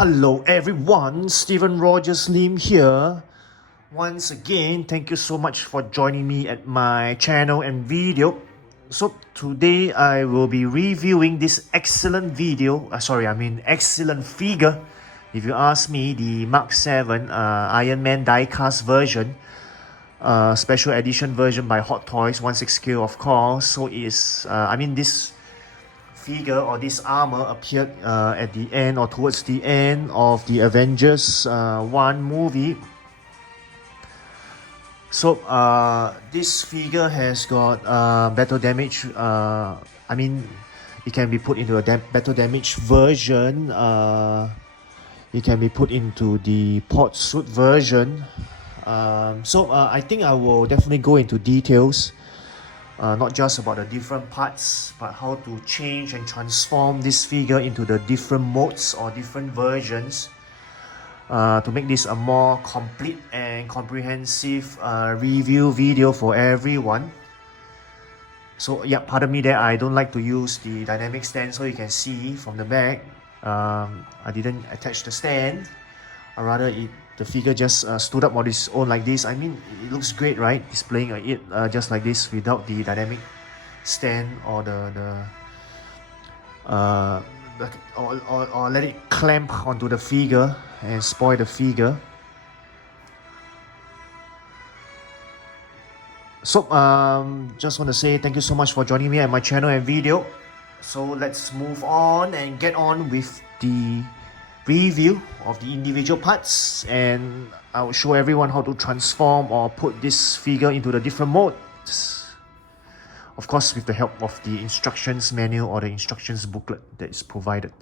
Hello everyone, Stephen Rogers Lim here. Once again, thank you so much for joining me at my channel and video. So today I will be reviewing this excellent excellent figure. If you ask me, the Mark 7 Iron Man Diecast version, special edition version by Hot Toys, 16K of course. So this figure or this armor appeared at the end or towards the end of the Avengers 1 movie. So this figure has got battle damage. It can be put into a battle damage version. It can be put into the pod suit version. I think I will definitely go into details. Not just about the different parts, but how to change and transform this figure into the different modes or different versions to make this a more complete and comprehensive review video for everyone. So yeah, pardon me there, I don't like to use the dynamic stand, so you can see from the back I didn't attach the stand, or rather the figure just stood up on its own like this. I mean, it looks great, right? Displaying it just like this without the dynamic stand or or let it clamp onto the figure and spoil the figure. So just want to say thank you so much for joining me at my channel and video. So let's move on and get on with the review of the individual parts, and I will show everyone how to transform or put this figure into the different modes, of course with the help of the instructions manual or the instructions booklet that is provided.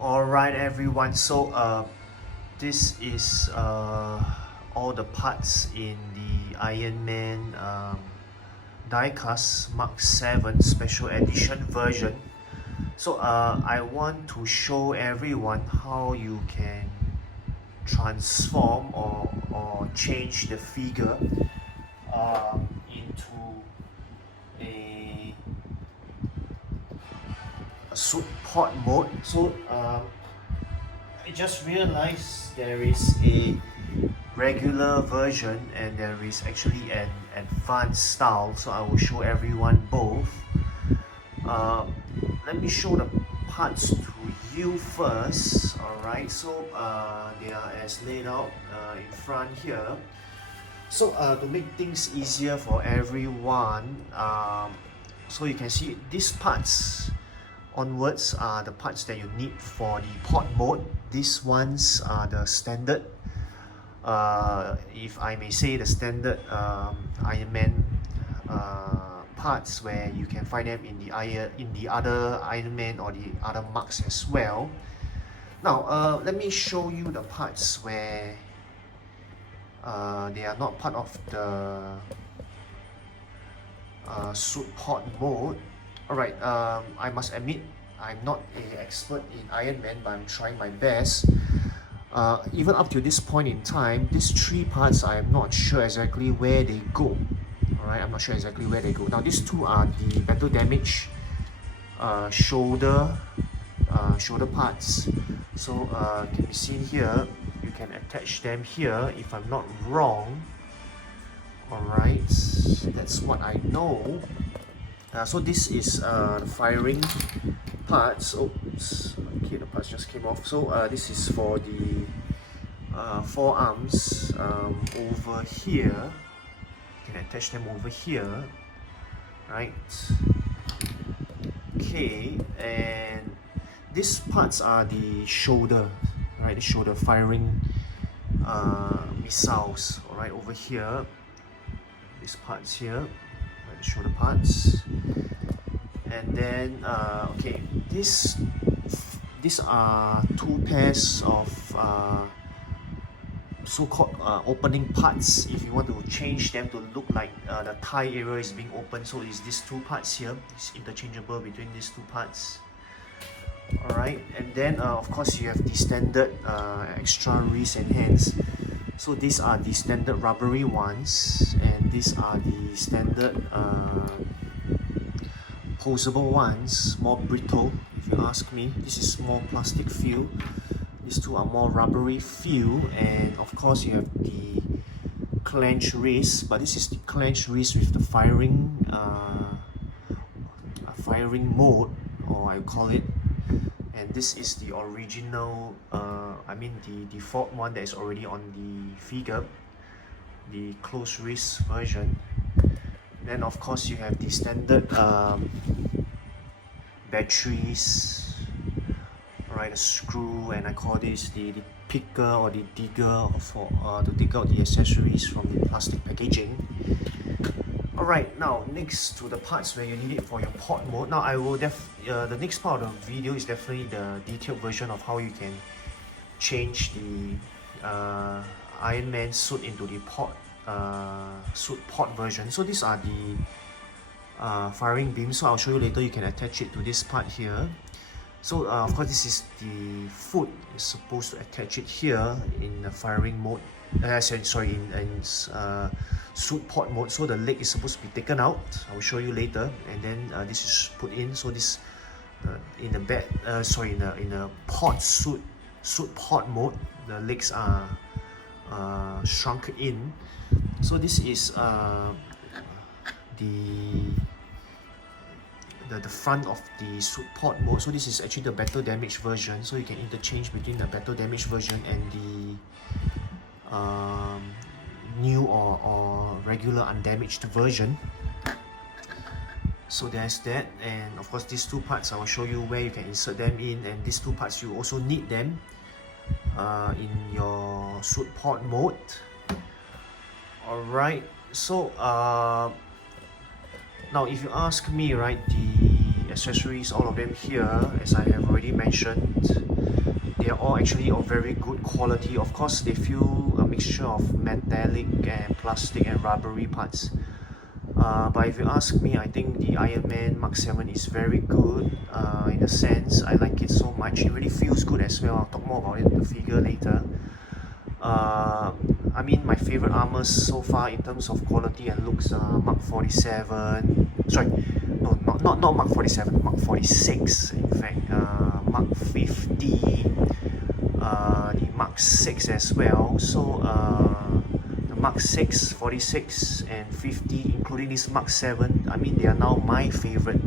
Alright everyone, so this is all the parts in the Iron Man Diecast Mark 7 Special Edition version. So I want to show everyone how you can transform or change the figure into a suit pod mode. So I just realized there is a regular version and there is actually an advanced style, so I will show everyone both. Let me show the parts to you first. Alright, so they are as laid out in front here. So to make things easier for everyone, so you can see these parts onwards are the parts that you need for the pod mode. These ones are the standard, if I may say, the standard Iron Man parts, where you can find them in the other Iron Man or the other marks as well. Now let me show you the parts where they are not part of the suit pod mode. Alright, I must admit I'm not an expert in Iron Man, but I'm trying my best. Even up to this point in time, these three parts I am not sure exactly where they go. Alright, I'm not sure exactly where they go. Now these two are the battle damage shoulder parts. So can be seen here, you can attach them here if I'm not wrong. Alright, that's what I know. So this is the firing parts. Oops, okay, the parts just came off. So this is for the forearms over here. You can attach them over here, right? Okay, and these parts are the shoulder, right? The shoulder firing missiles. All right, over here, these parts here. The shoulder parts, and then okay, these are two pairs of so-called opening parts. If you want to change them to look like the thigh area is being opened, so it's these two parts here. It's interchangeable between these two parts. Alright, and then of course you have the standard extra wrist and hands. So these are the standard rubbery ones, and these are the standard posable ones, more brittle if you ask me. This is more plastic feel. These two are more rubbery feel, and of course you have the clench wrist, but this is the clench wrist with the firing mode, or I call it. And this is the original, I mean the default one that is already on the figure, the closed wrist version. Then of course you have the standard batteries, right, a screw, and I call this the picker or the digger for to dig out the accessories from the plastic packaging. Alright, now next to the parts where you need it for your pod mode. Now I will the next part of the video is definitely the detailed version of how you can change the Iron Man suit into the suit pod version. So these are the firing beams, so I'll show you later. You can attach it to this part here. So of course this is the foot, is supposed to attach it here in the firing mode, sorry, in suit pod mode. So the leg is supposed to be taken out, I will show you later, and then this is put in. So this in the in a pod suit pod mode, the legs are shrunk in. So this is the front of the suit pod mode. So this is actually the battle damage version, so you can interchange between the battle damage version and the new or regular undamaged version. So there's that, and of course these two parts I will show you where you can insert them in, and these two parts you also need them in your suit pod mode. Alright, so now if you ask me, right, the accessories, all of them here, as I have already mentioned, they are all actually of very good quality. Of course they feel a mixture of metallic and plastic and rubbery parts, but if you ask me, I think the Iron Man Mark 7 is very good in a sense. I like it so much. It really feels good as well. I'll talk more about it in the figure later. I mean, my favorite armors so far in terms of quality and looks are Mark 47, sorry, no, not Mark 47, Mark 46 in fact, Mark 50, the Mark 6 as well. So the Mark 6, 46 and 50, including this Mark 7, I mean they are now my favorite.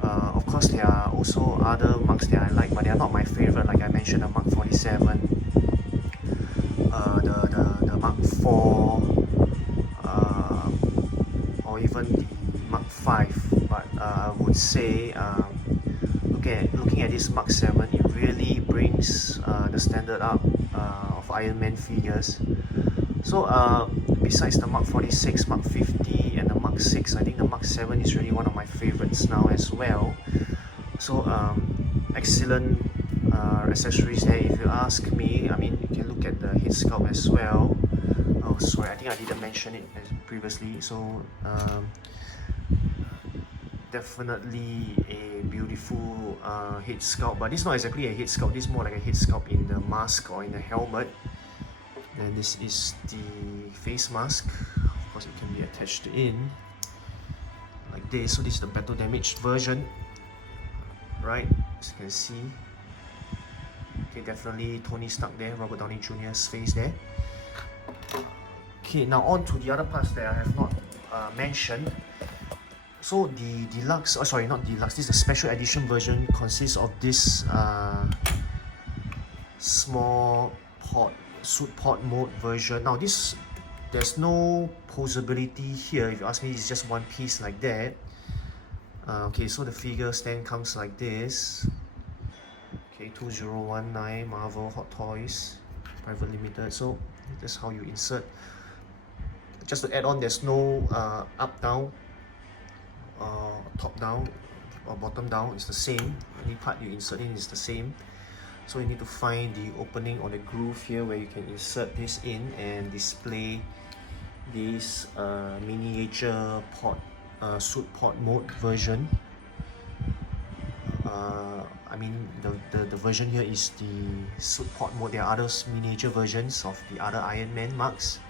Of course there are also other marks that I like, but they are not my favorite. Like I mentioned, the Mark 47, the Mark 4, or even the Mark 5. But I would say, looking at this Mark 7, it really brings the standard up of Iron Man figures. So besides the Mark 46, Mark 50 and the Mark 6, I think the Mark 7 is really one of my favorites now as well. So excellent accessories there if you ask me. I mean, you can look at the head sculpt as well. Oh sorry, I think I didn't mention it previously. So definitely a beautiful head sculpt, but this is not exactly a head sculpt. This is more like a head sculpt in the mask or in the helmet. Then this is the face mask. Of course it can be attached in like this. So this is the battle damaged version, right, as you can see. Okay, definitely Tony Stark there, Robert Downey Jr.'s face there. Okay, now on to the other parts that I have not mentioned. So the deluxe, oh sorry, not deluxe, this is the special edition version, consists of this small suit pod mode version. Now this, there's no posability here. If you ask me, it's just one piece like that. Okay, so the figure stand comes like this. Okay, 2019 Marvel Hot Toys Private Limited. So that's how you insert. Just to add on, there's no up down, top down or bottom down. It's the same. Any part you insert in is the same. So you need to find the opening or the groove here where you can insert this in and display this miniature suit pod mode version. I mean, the version here is the suit pod mode. There are other miniature versions of the other Iron Man marks.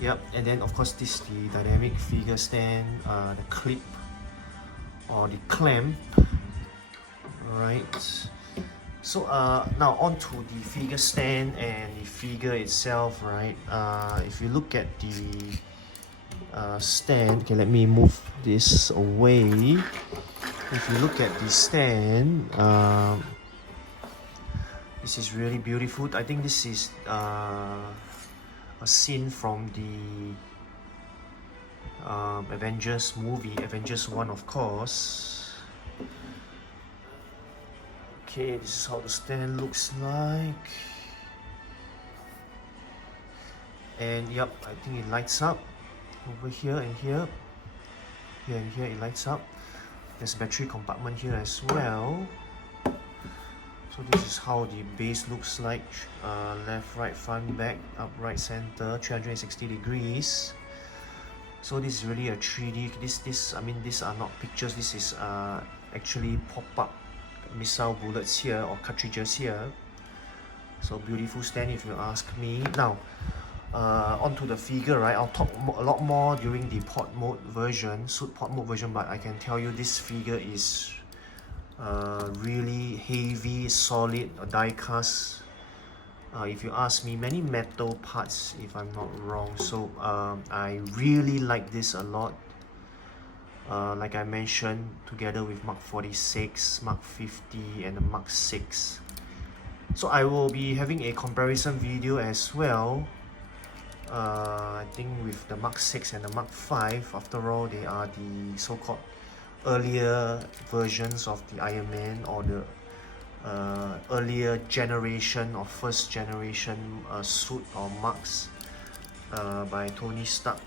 Yep, and then of course this is the dynamic figure stand, the clip or the clamp. Alright. So now onto the figure stand and the figure itself, right? If you look at the stand, okay, let me move this away. If you look at the stand, this is really beautiful. I think this is a scene from the Avengers movie, Avengers 1 of course. Okay, this is how the stand looks like. And yep, I think it lights up over here and here. Here and here it lights up. There's a battery compartment here as well. So this is how the base looks like. Left, right, front, back, up, right, center, 360 degrees. So this is really a 3D. I mean, these are not pictures. This is actually pop-up missile bullets here or cartridges here. So beautiful stand if you ask me. Now, onto the figure, right? I'll talk a lot more during the pod mode version, suit pod mode version, but I can tell you this figure is really heavy, solid, a die cast. If you ask me, many metal parts if I'm not wrong. So I really like this a lot. Like I mentioned, together with Mark 46, Mark 50 and the Mark 6. So I will be having a comparison video as well. I think with the Mark 6 and the Mark 5, after all, they are the so-called earlier versions of the Iron Man, or the earlier generation or first generation suit or marks by Tony Stark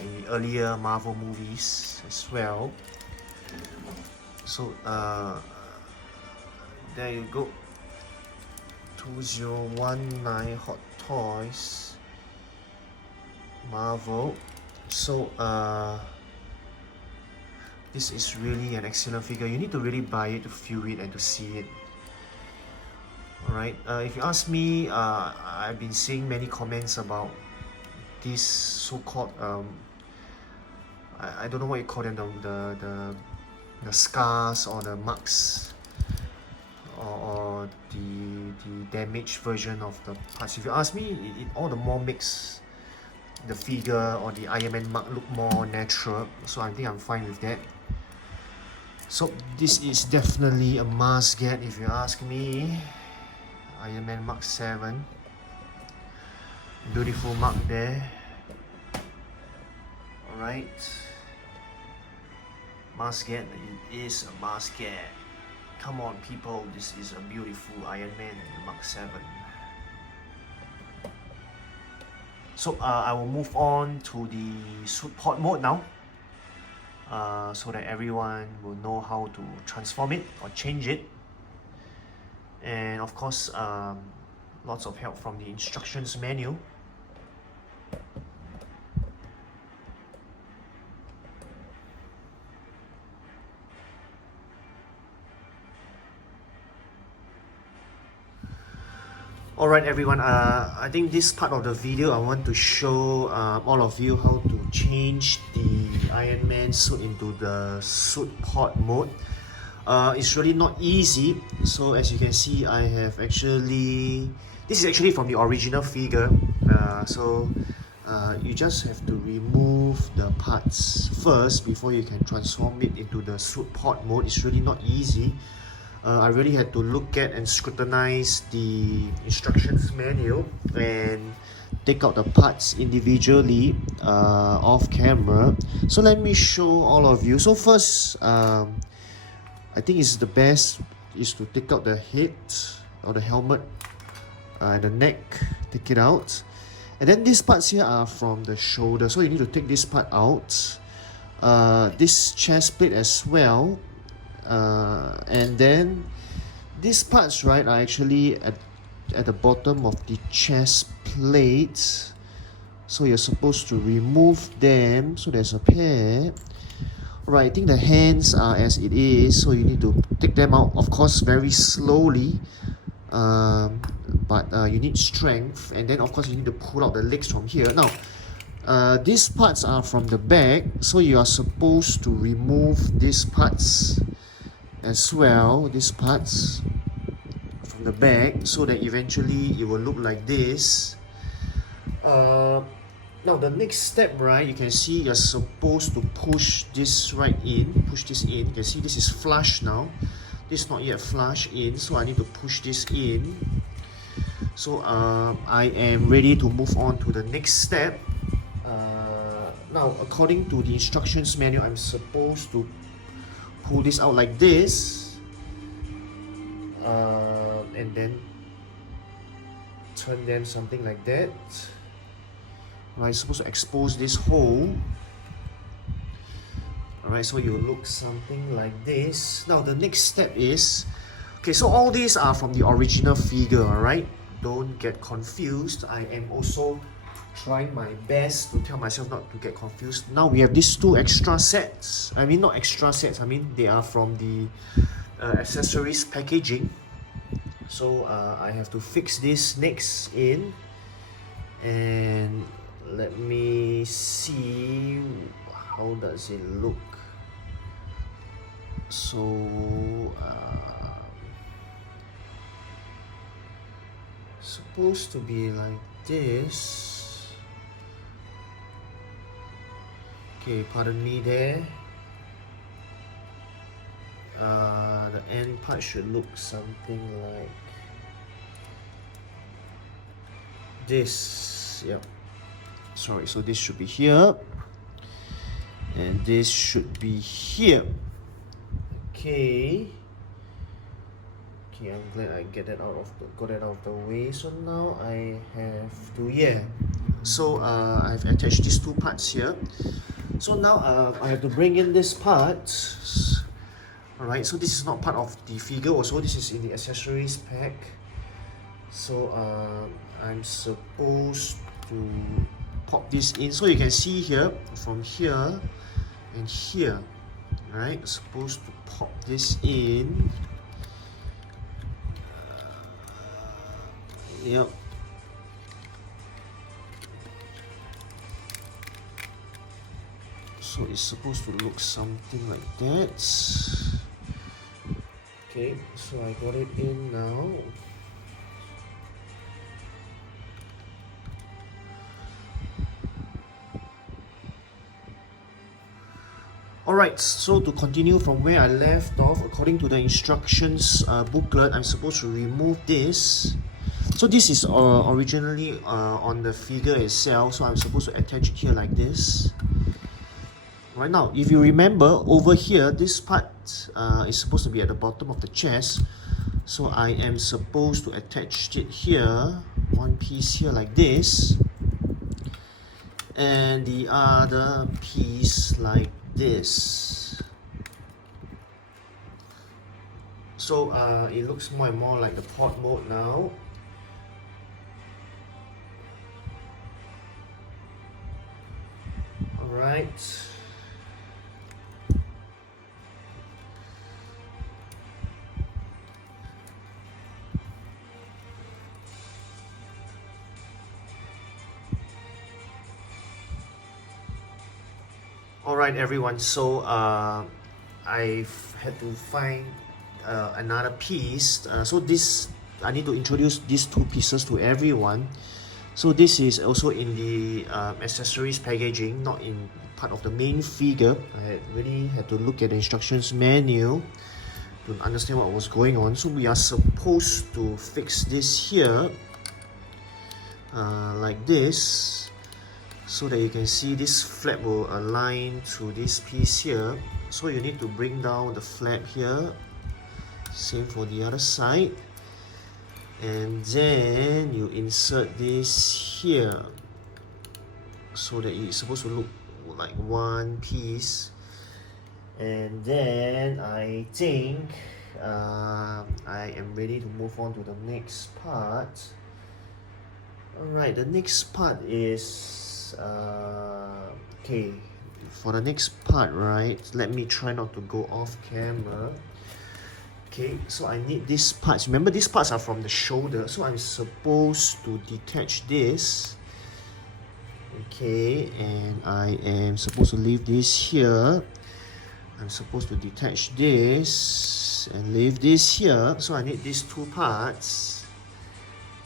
in the earlier Marvel movies as well. So there you go, 2019 Hot Toys Marvel. So this is really an excellent figure. You need to really buy it to feel it and to see it. Alright, if you ask me, I've been seeing many comments about this so-called I don't know what you call them, the scars or the marks, or the damaged version of the parts. If you ask me, it all the more makes the figure or the Iron Man mark look more natural. So I think I'm fine with that. So this is definitely a must get if you ask me. Iron Man Mark 7. Beautiful mark there. Alright. Must get, it is a must get. Come on people, this is a beautiful Iron Man Mark 7. So I will move on to the suit pod mode now, so that everyone will know how to transform it or change it. And of course, lots of help from the instructions manual. Alright everyone, I think this part of the video I want to show all of you how to change the Iron Man suit into the suit pod mode. It's really not easy. So as you can see, I have actually, this is actually from the original figure. You just have to remove the parts first before you can transform it into the suit pod mode. It's really not easy. I really had to look at and scrutinize the instructions manual and take out the parts individually off camera. So let me show all of you. So first, I think it's the best is to take out the head or the helmet and the neck, take it out. And then these parts here are from the shoulder, so you need to take this part out. This chest plate as well. And then these parts, right, are actually at the bottom of the chest plate, so you're supposed to remove them. So there's a pair Right, I think the hands are as it is, so you need to take them out, of course, very slowly. But you need strength, and then of course you need to pull out the legs from here. Now, these parts are from the back, so you are supposed to remove these parts as well, these parts from the back, so that eventually it will look like this. Now the next step, right, you can see you're supposed to push this right in, push this in. You can see this is flush now. This is not yet flush in, so I need to push this in. So I am ready to move on to the next step. Now, according to the instructions manual, I'm supposed to pull this out like this, and then turn them something like that. Right, supposed to expose this hole. Alright, so you look something like this. Now the next step is, okay, so all these are from the original figure, alright? Don't get confused. I am also trying my best to tell myself not to get confused. Now we have these two extra sets. I mean, not extra sets, I mean they are from the accessories packaging. So I have to fix this next in, and let me see how does it look. So supposed to be like this. Okay, pardon me there. The end part should look something like this. Yep. Sorry, so this should be here, and this should be here. Okay. Okay, I'm glad I got that out of the way. So now I have to, yeah. So I've attached these two parts here. So now I have to bring in this part. Alright, so this is not part of the figure also, this is in the accessories pack. So I'm supposed to pop this in. So you can see here, from here and here, right? Supposed to pop this in. Yep. So it's supposed to look something like that. Okay, so I got it in now. Alright, so to continue from where I left off, according to the instructions booklet, I'm supposed to remove this. So this is originally on the figure itself, so I'm supposed to attach it here like this. Right now, if you remember, over here, this part is supposed to be at the bottom of the chest. So I am supposed to attach it here, one piece here like this, and the other piece like this. So it looks more and more like the pod mode now. Alright. Alright everyone, so I've had to find another piece. So this, I need to introduce these two pieces to everyone. So this is also in the accessories packaging, not in part of the main figure. I really had to look at the instructions manual to understand what was going on. So we are supposed to fix this here like this, so that you can see this flap will align to this piece here. So you need to bring down the flap here, same for the other side, and then you insert this here so that it's supposed to look like one piece. And then I think I am ready to move on to the next part. Alright, the next part is okay, for the next part, right, let me try not to go off camera. Okay, so I need these parts. Remember, these parts are from the shoulder, so I'm supposed to detach this. Okay, and I am supposed to leave this here. I'm supposed to detach this and leave this here. So I need these two parts.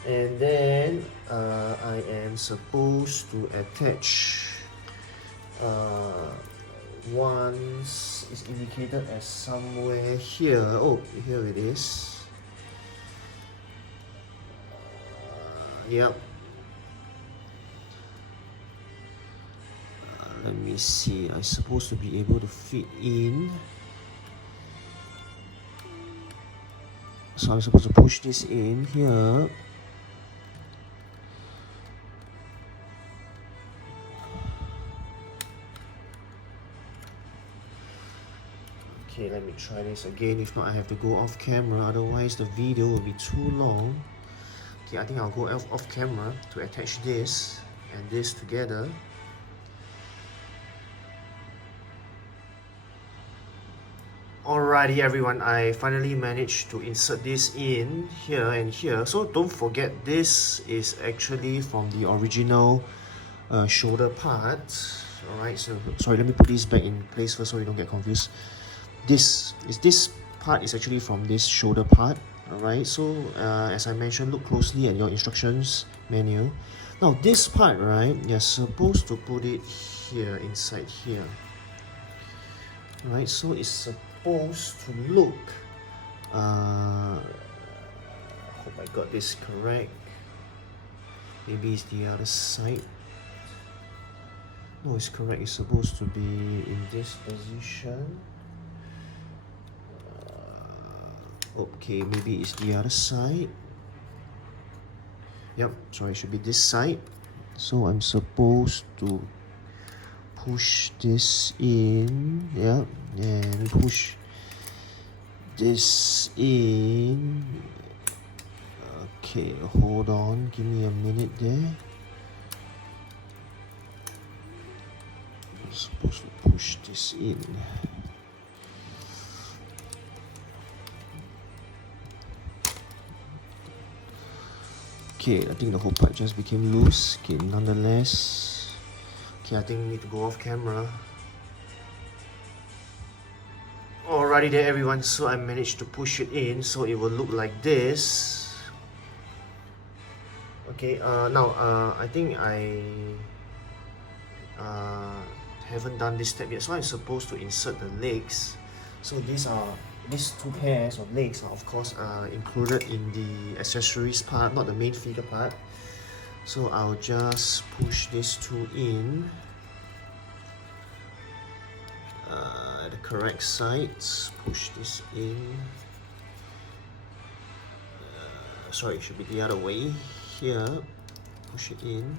And then I am supposed to attach once is indicated as somewhere here. Oh, here it is. Yep. Let me see. I'm supposed to be able to fit in. So I'm supposed to push this in here. Okay, let me try this again. If not, I have to go off camera. Otherwise, the video will be too long. Okay, I think I'll go off camera to attach this and this together. Alrighty everyone, I finally managed to insert this in here and here. So don't forget, this is actually from the original shoulder part. Alright, so sorry, let me put this back in place first so you don't get confused. This part is actually from this shoulder part. Alright, so as I mentioned, look closely at your instructions manual. Now this part, right, you're supposed to put it here, inside here. Alright, so it's supposed to look, I hope I got this correct. Maybe it's the other side. No, it's correct. It's supposed to be in this position. Okay, maybe it's the other side. Yep, sorry, it should be this side. So I'm supposed to push this in, yeah, and push this in. Okay, hold on, give me a minute there. I'm supposed to push this in. Okay, I think the whole part just became loose. Okay, nonetheless. Okay, I think we need to go off camera. Alrighty there everyone, so I managed to push it in so it will look like this. Okay, now I think I haven't done this step yet, so I'm supposed to insert the legs. So these two pairs of legs are of course included in the accessories part, not the main figure part. So I'll just push these two in at the correct sides. Push this in. Sorry, it should be the other way. Here, push it in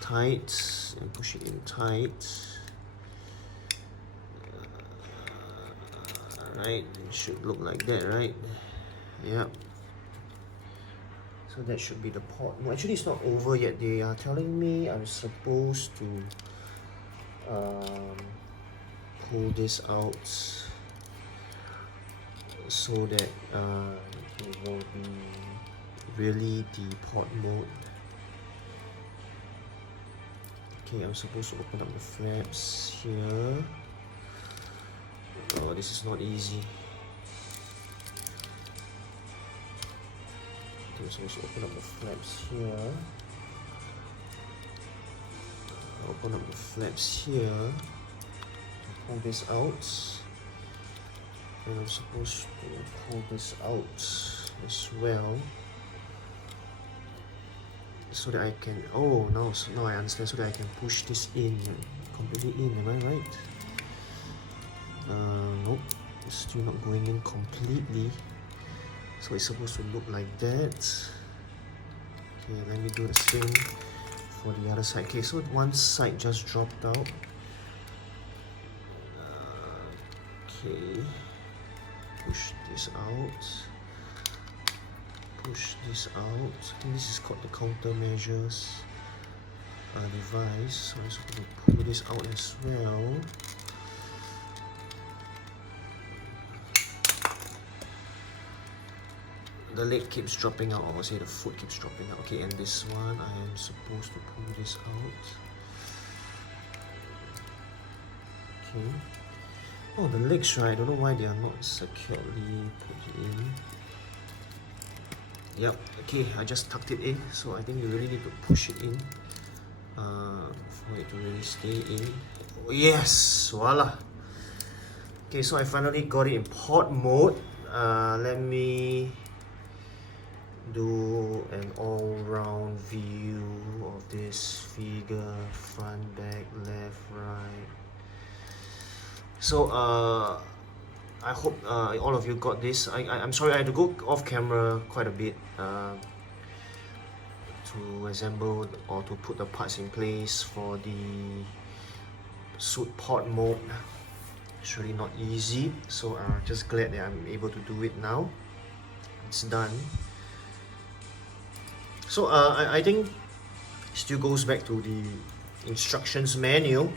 tight and push it in tight. Right, it should look like that, right? Yep. So that should be the port. No, actually it's not over yet. They are telling me I'm supposed to pull this out so that it will be really the port mode. Okay, I'm supposed to open up the flaps here. Oh, this is not easy. I'm supposed to open up the flaps here. Open up the flaps here. Pull this out. And I'm supposed to pull this out as well. So that I can, oh no, so now I understand, so that I can push this in, completely in, am I right? Nope, it's still not going in completely. So it's supposed to look like that. Okay, let me do the same for the other side. Okay, so one side just dropped out. Okay, push this out. Push this out. I think this is called the countermeasures. device. So I'm just going to pull this out as well. The leg keeps dropping out, or say the foot keeps dropping out. Okay, and this one I am supposed to pull this out. Okay. Oh, the legs, right? I don't know why they are not securely put in. Yep, okay, I just tucked it in, so I think you really need to push it in for it to really stay in. Oh, yes, voila. Okay, so I finally got it in port mode. Let me do an all-round view of this figure, front, back, left, right. So I hope all of you got this. I'm sorry I had to go off camera quite a bit to assemble or to put the parts in place for the suit port mode. It's really not easy, so I'm just glad that I'm able to do it now. It's done. So I think it still goes back to the instructions manual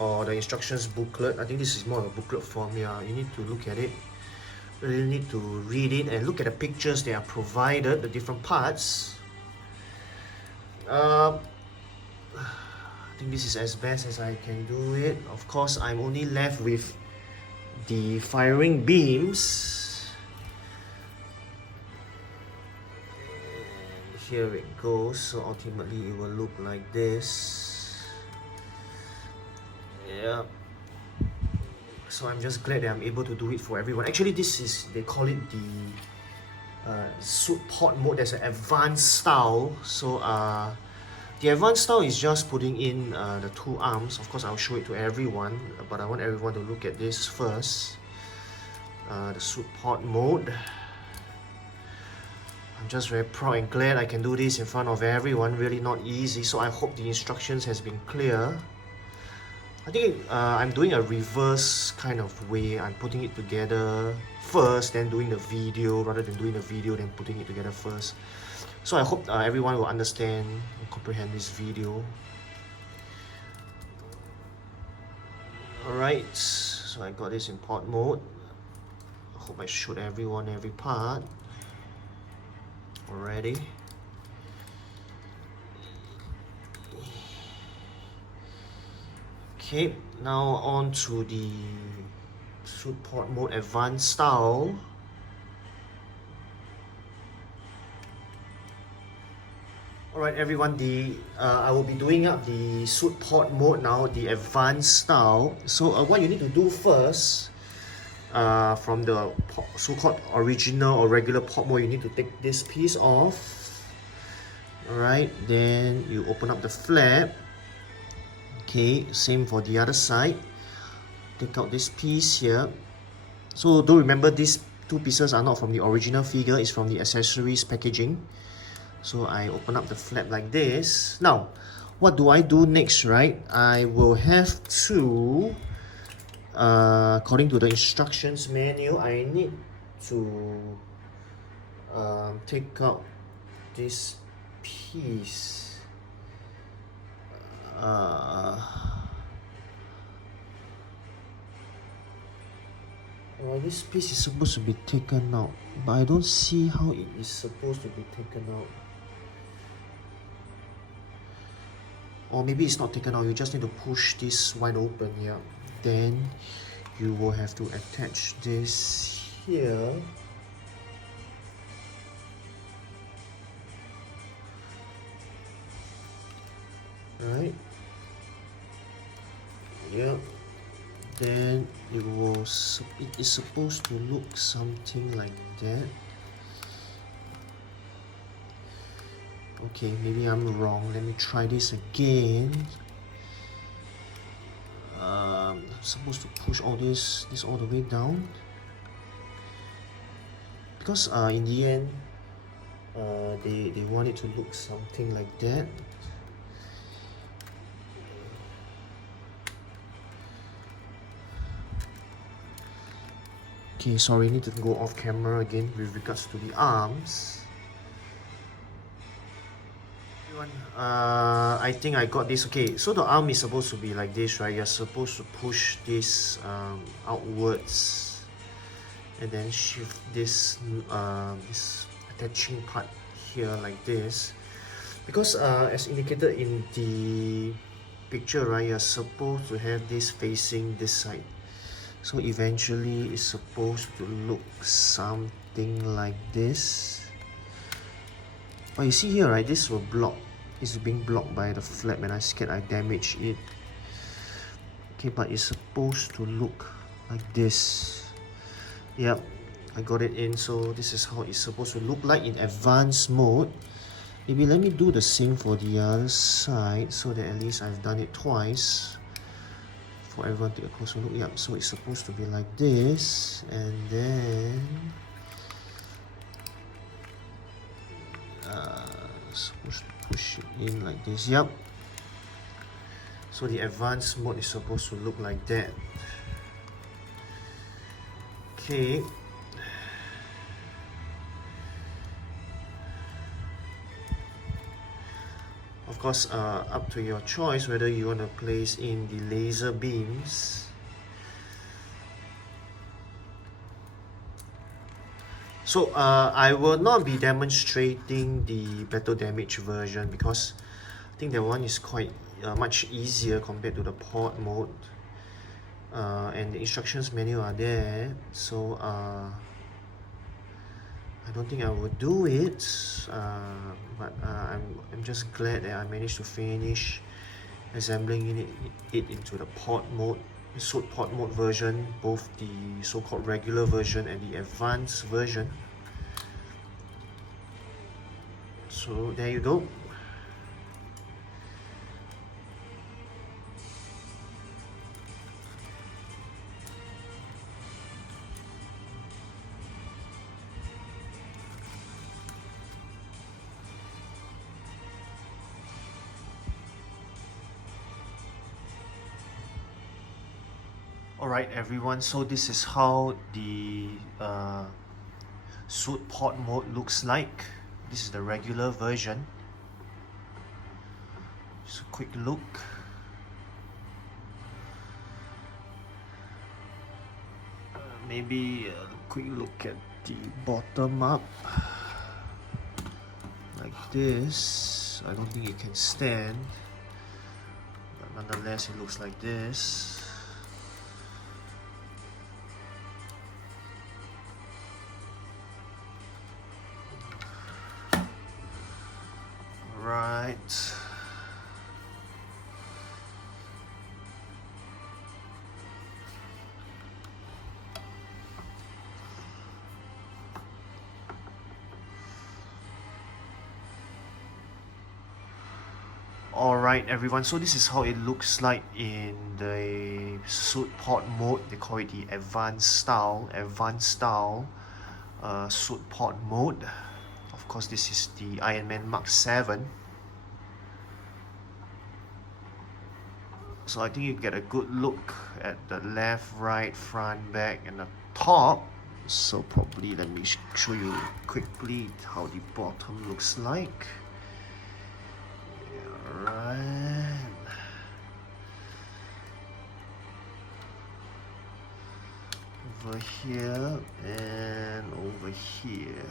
or the instructions booklet. I think this is more of a booklet form. Yeah, you need to look at it. Really need to read it and look at the pictures they are provided, the different parts. I think this is as best as I can do it. Of course, I'm only left with the firing beams. Here it goes, so ultimately it will look like this. Yeah. So I'm just glad that I'm able to do it for everyone. Actually, this is, they call it the suit port mode. There's an advanced style. So the advanced style is just putting in the two arms. Of course, I'll show it to everyone, but I want everyone to look at this first. The suit port mode. I'm just very proud and glad I can do this in front of everyone. Really not easy, so I hope the instructions has been clear. I think I'm doing a reverse kind of way. I'm putting it together first, then doing the video, rather than doing the video then putting it together first. So I hope everyone will understand and comprehend this video. Alright, so I got this in port mode. I hope I showed everyone every part already. Okay, now on to the suit port mode advanced style. Alright everyone, I will be doing up the suit port mode now, the advanced style. So what you need to do first, from the so-called original or regular port mode, you need to take this piece off. Alright, then you open up the flap. Okay, same for the other side. Take out this piece here. So do remember, these two pieces are not from the original figure, it's from the accessories packaging. So I open up the flap like this. Now, what do I do next, right? I will have to, according to the instructions manual, I need to take out this piece. Well, this piece is supposed to be taken out, but I don't see how it is supposed to be taken out. Or maybe it's not taken out, you just need to push this wide open here. Then you will have to attach this here. Right? Yep. Then it is supposed to look something like that. Okay, maybe I'm wrong. Let me try this again. Supposed to push all this all the way down, because in the end they want it to look something like that. Okay, sorry, I need to go off camera again with regards to the arms. Everyone, I think I got this. Okay, so the arm is supposed to be like this, right? You're supposed to push this outwards and then shift this this attaching part here like this, because as indicated in the picture, right, you're supposed to have this facing this side, so eventually it's supposed to look something like this. But you see here, right, this will block, it's being blocked by the flap and I scared I damage it. Okay, but it's supposed to look like this. Yep, I got it in. So this is how it's supposed to look like in advanced mode. Maybe let me do the same for the other side so that at least I've done it twice for everyone to take a closer look. Yep, so it's supposed to be like this, and then supposed to push it in like this. Yep, so the advanced mode is supposed to look like that. Okay, of course, up to your choice whether you want to place in the laser beams. So I will not be demonstrating the battle damage version because I think that one is quite much easier compared to the port mode, and the instructions manual are there, so I don't think I will do it, but I'm just glad that I managed to finish assembling it into the port mode, suit port mode version, both the so-called regular version and the advanced version. So there you go. Alright everyone, so this is how the suit port mode looks like. This is the regular version. Just a quick look. Maybe a quick look at the bottom up. Like this. I don't think it can stand, but nonetheless it looks like this. Right. Alright everyone, so this is how it looks like in the suit port mode. They call it the advanced style suit port mode. Of course, this is the Iron Man Mark 7. So I think you get a good look at the left, right, front, back and the top. So probably let me show you quickly how the bottom looks like. Right. Over here and over here.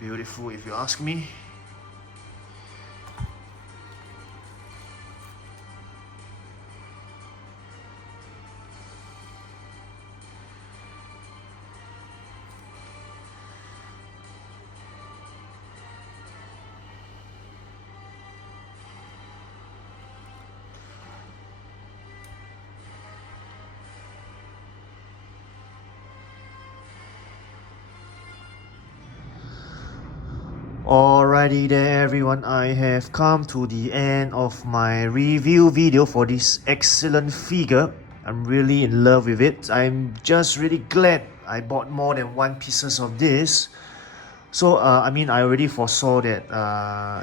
Beautiful if you ask me. Alrighty there everyone, I have come to the end of my review video for this excellent figure. I'm really in love with it. I'm just really glad I bought more than one pieces of this. So I mean, I already foresaw that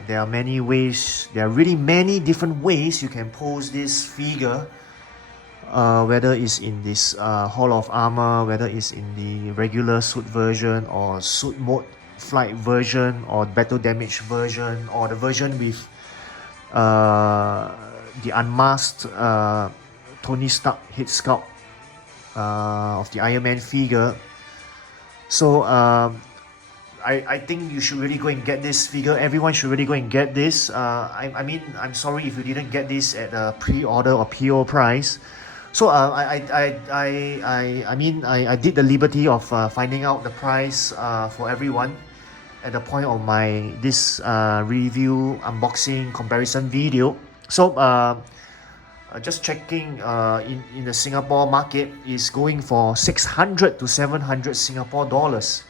there are many ways, there are really many different ways you can pose this figure. Whether it's in this Hall of Armor, whether it's in the regular suit version or suit mode flight version or battle damage version or the version with the unmasked Tony Stark head sculpt of the Iron Man figure. So I think you should really go and get this figure. Everyone should really go and get this. I mean, I'm sorry if you didn't get this at a pre-order or PO price. So I did the liberty of finding out the price for everyone at the point of my this review unboxing comparison video. So just checking in the Singapore market is going for 600 to 700 Singapore dollars.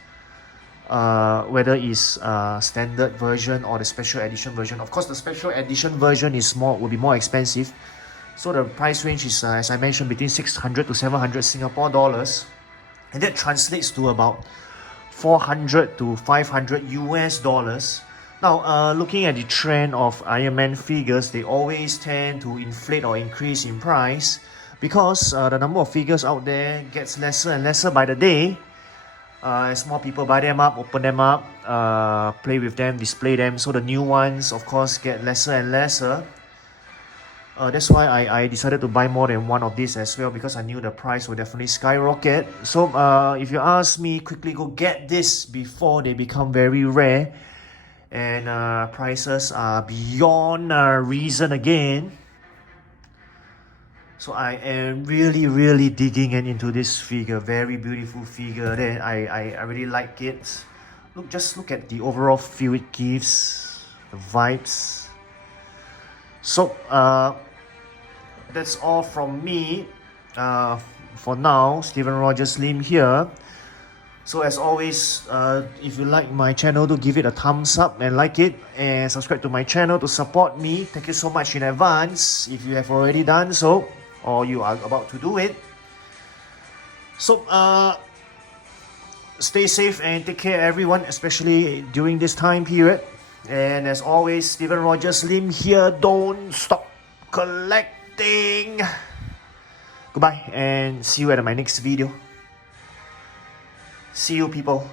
Whether it's standard version or the special edition version. Of course, the special edition version will be more expensive. So the price range is, as I mentioned, between 600 to 700 Singapore dollars, and that translates to about 400 to 500 US dollars. Now, looking at the trend of Iron Man figures, they always tend to inflate or increase in price because the number of figures out there gets lesser and lesser by the day. As more people buy them up, open them up, play with them, display them, so the new ones of course get lesser and lesser. That's why I decided to buy more than one of these as well, because I knew the price would definitely skyrocket. So if you ask me, quickly go get this before they become very rare and prices are beyond reason again. So I am really digging into this figure. Very beautiful figure there. I really like it. Just look at the overall feel it gives, the vibes. So that's all from me for now. Steven Rogers Lim here. So as always, if you like my channel, do give it a thumbs up and like it, and subscribe to my channel to support me. Thank you so much in advance if you have already done so, or you are about to do it. So stay safe and take care everyone, especially during this time period. And as always, Steven Rogers Lim here. Don't stop collecting. Goodbye and see you at my next video. See you people.